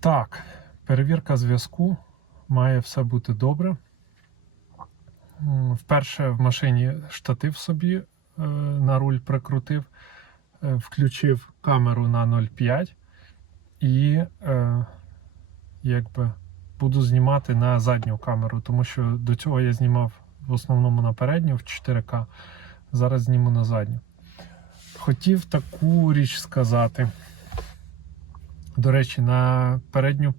Так, перевірка зв'язку. Має все бути добре. Вперше в машині штатив собі е, на руль прикрутив, е, включив камеру на 0,5 і е, якби буду знімати на задню камеру, тому що до цього я знімав в основному на передню в 4К. Зараз зніму на задню. Хотів таку річ сказати. До речі, на передню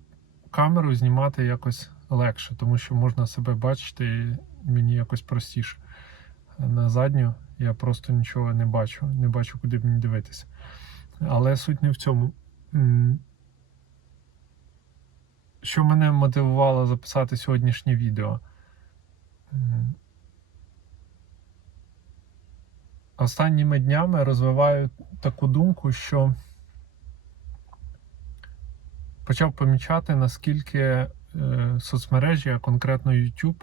камеру знімати якось легше, тому що можна себе бачити і мені якось простіше. На задню я просто нічого не бачу, не бачу, куди мені дивитися. Але суть не в цьому. Що мене мотивувало записати сьогоднішнє відео? Останніми днями розвиваю таку думку, що почав помічати, наскільки е, соцмережі, а конкретно YouTube,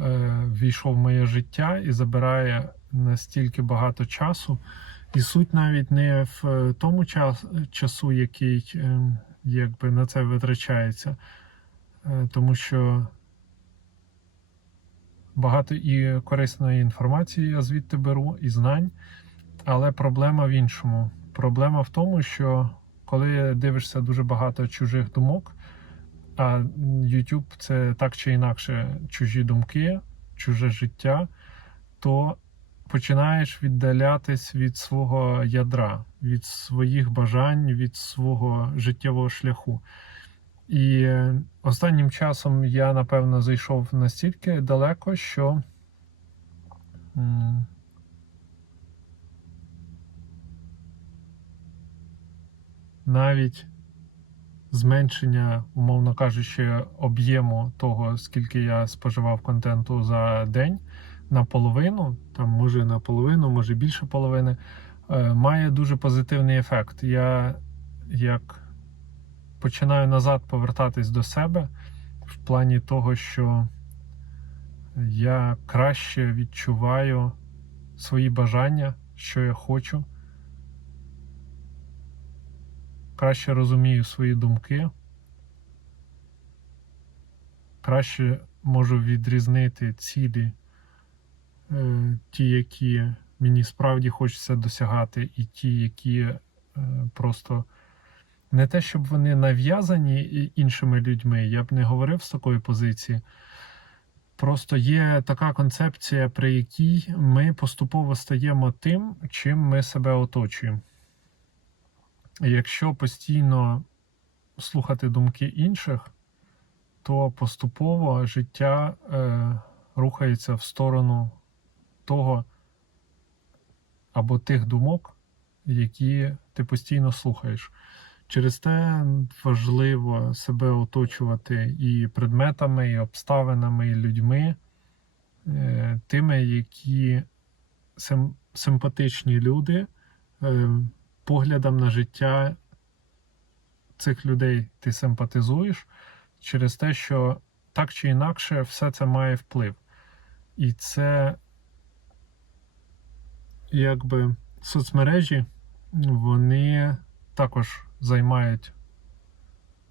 е, війшов в моє життя і забирає настільки багато часу. І суть навіть не в е, тому час, часу, який якби на це витрачається, тому що багато і корисної інформації я звідти беру, і знань, але проблема в іншому. Проблема в тому, що коли дивишся дуже багато чужих думок, а YouTube це так чи інакше чужі думки, чуже життя, то починаєш віддалятись від свого ядра, від своїх бажань, від свого життєвого шляху. І останнім часом я, напевно, зайшов настільки далеко, що навіть зменшення, умовно кажучи, об'єму того, скільки я споживав контенту за день, наполовину, там може наполовину, може більше половини, е, має дуже позитивний ефект. Я як починаю назад повертатись до себе в плані того, що я краще відчуваю свої бажання, що я хочу, краще розумію свої думки, краще можу відрізнити цілі, е, ті, які мені справді хочеться досягати, і ті, які е, просто не те, щоб вони нав'язані іншими людьми, я б не говорив з такої позиції. Просто є така концепція, при якій ми поступово стаємо тим, чим ми себе оточуємо. Якщо постійно слухати думки інших, то поступово життя е, рухається в сторону того або тих думок, які ти постійно слухаєш. Через те важливо себе оточувати і предметами, і обставинами, і людьми, е, тими, які сим- симпатичні люди, е, поглядом на життя цих людей ти симпатизуєш через те, що так чи інакше все це має вплив. І це якби соцмережі, вони також займають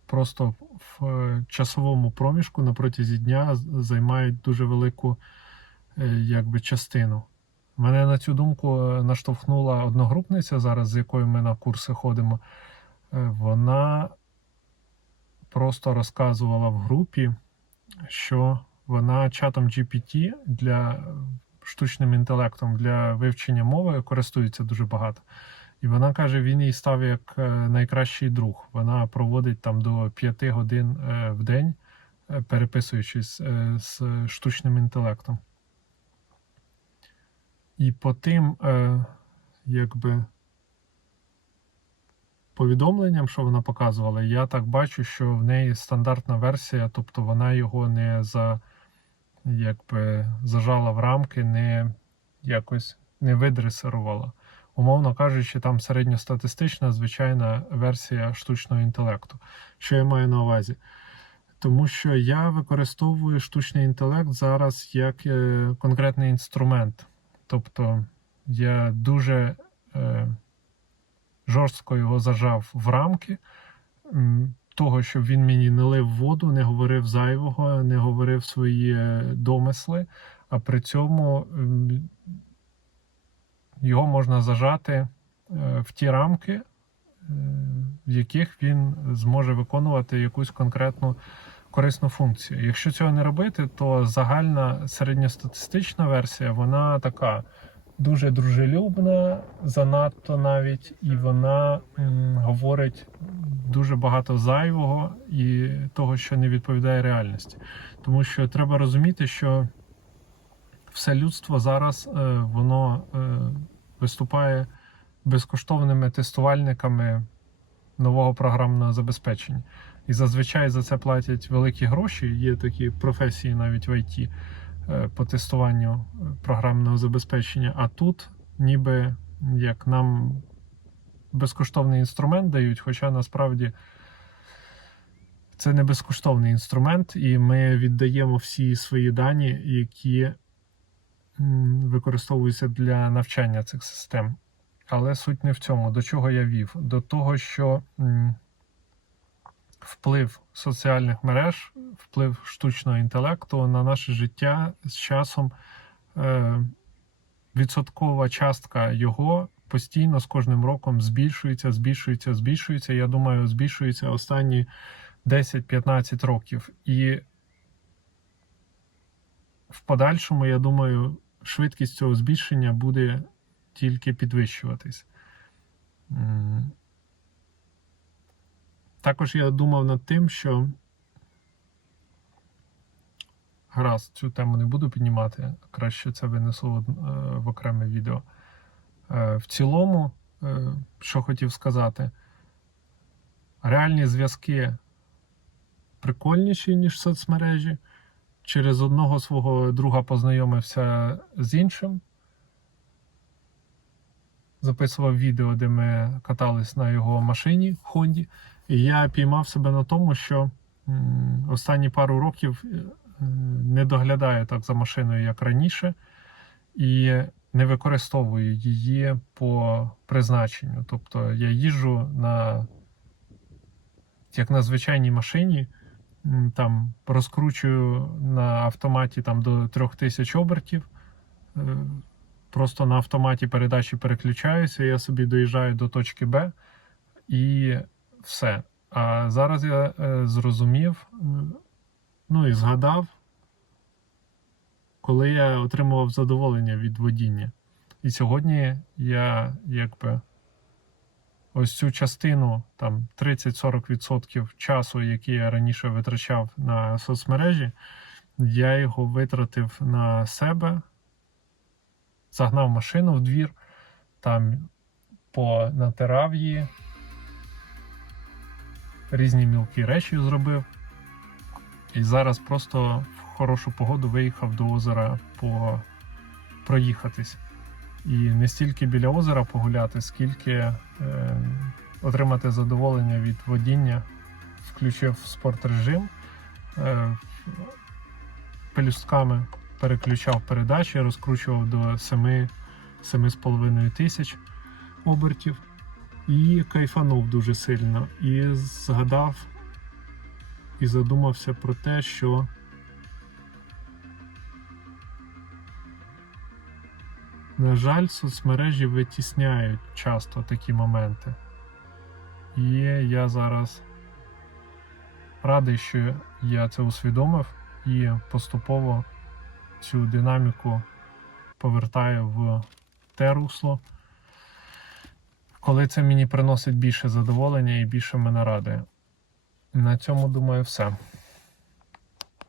просто в часовому проміжку на протязі дня займають дуже велику е, якби, частину. Мене на цю думку е, наштовхнула одногрупниця зараз, з якою ми на курси ходимо. Е, Вона просто розказувала в групі, що вона чатом GPT для е, штучним інтелектом для вивчення мови користується дуже багато. І вона каже, він їй став як найкращий друг. Вона проводить там до 5 годин в день, переписуючись з штучним інтелектом. І по тим, е, якби, повідомленням, що вона показувала, я так бачу, що в неї стандартна версія, тобто вона його не за, якби, зажала в рамки, не якось не видресирувала умовно кажучи, там середньостатистична звичайна версія штучного інтелекту. Що я маю на увазі? Тому що я використовую штучний інтелект зараз як е, конкретний інструмент. Тобто я дуже е, жорстко його зажав в рамки, того, щоб він мені не лив воду, не говорив зайвого, не говорив свої е, домисли, а при цьому його можна зажати е, в ті рамки, е, в яких він зможе виконувати якусь конкретну корисну функцію. Якщо цього не робити, то загальна середньостатистична версія вона така дуже дружелюбна, занадто навіть, і вона м, говорить дуже багато зайвого і того, що не відповідає реальності. Тому що треба розуміти, що все людство зараз е, воно е, виступає безкоштовними тестувальниками нового програмного забезпечення. І зазвичай за це платять великі гроші. Є такі професії навіть в ІТ е, по тестуванню е, програмного забезпечення. А тут, ніби як нам безкоштовний інструмент дають, хоча насправді це не безкоштовний інструмент, і ми віддаємо всі свої дані, які використовуються для навчання цих систем. Але суть не в цьому. До чого я вів? До того, що вплив соціальних мереж, вплив штучного інтелекту на наше життя з часом е, відсоткова частка його постійно з кожним роком збільшується, збільшується, збільшується. Я думаю, збільшується останні 10-15 років. І в подальшому, я думаю, швидкість цього збільшення буде тільки підвищуватись. Також я думав над тим, що гаразд, цю тему не буду піднімати, краще це винесу в е, окреме відео. Е, В цілому, е, що хотів сказати, реальні зв'язки прикольніші, ніж соцмережі. Через одного свого друга познайомився з іншим. Записував відео, де ми катались на його машині Хонді. І я піймав себе на тому, що останні пару років е, не доглядаю так за машиною, як раніше, і не використовую її по призначенню. Тобто я їжджу на як на звичайній машині, там розкручую на автоматі там, до 3000 обертів. е, Просто на автоматі передачі переключаюся, я собі доїжджаю до точки Б і все. А зараз я е, зрозумів, ну і згадав, коли я отримував задоволення від водіння. І сьогодні я якби ось цю частину там 30-40% часу, який я раніше витрачав на соцмережі, я його витратив на себе, загнав машину в двір, там понатирав її, різні мілкі речі зробив. І зараз просто в хорошу погоду виїхав до озера по... проїхатись. І не стільки біля озера погуляти, скільки е, отримати задоволення від водіння, включив спортрежим, е, пелюстками переключав передачі, розкручував до 7 7,5 тисяч обертів і кайфанув дуже сильно. І згадав і задумався про те, що на жаль, соцмережі витісняють часто такі моменти. І я зараз радий, що я це усвідомив і поступово цю динаміку повертаю в те русло, коли це мені приносить більше задоволення і більше мене радує. На цьому думаю, все.